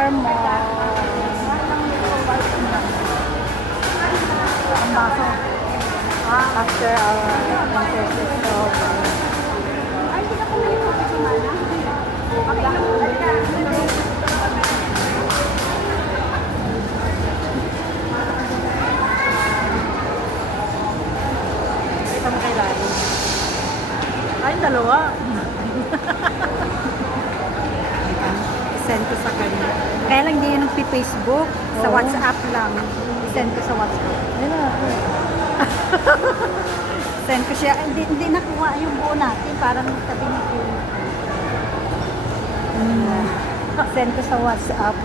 After mo. Ang baso. After our intercession. Ay, hindi ka pa nalipot sa mana? Ito mo kay Larry. Ay, dalawa. Send ko sa kanya. Kaya lang hindi yan nagpi-Facebook. Sa Oo. WhatsApp lang. Send ko sa WhatsApp. Ayun na. Send ko siya. Hindi nakuha yung buo natin. Parang sabi niya yung... Send ko sa WhatsApp.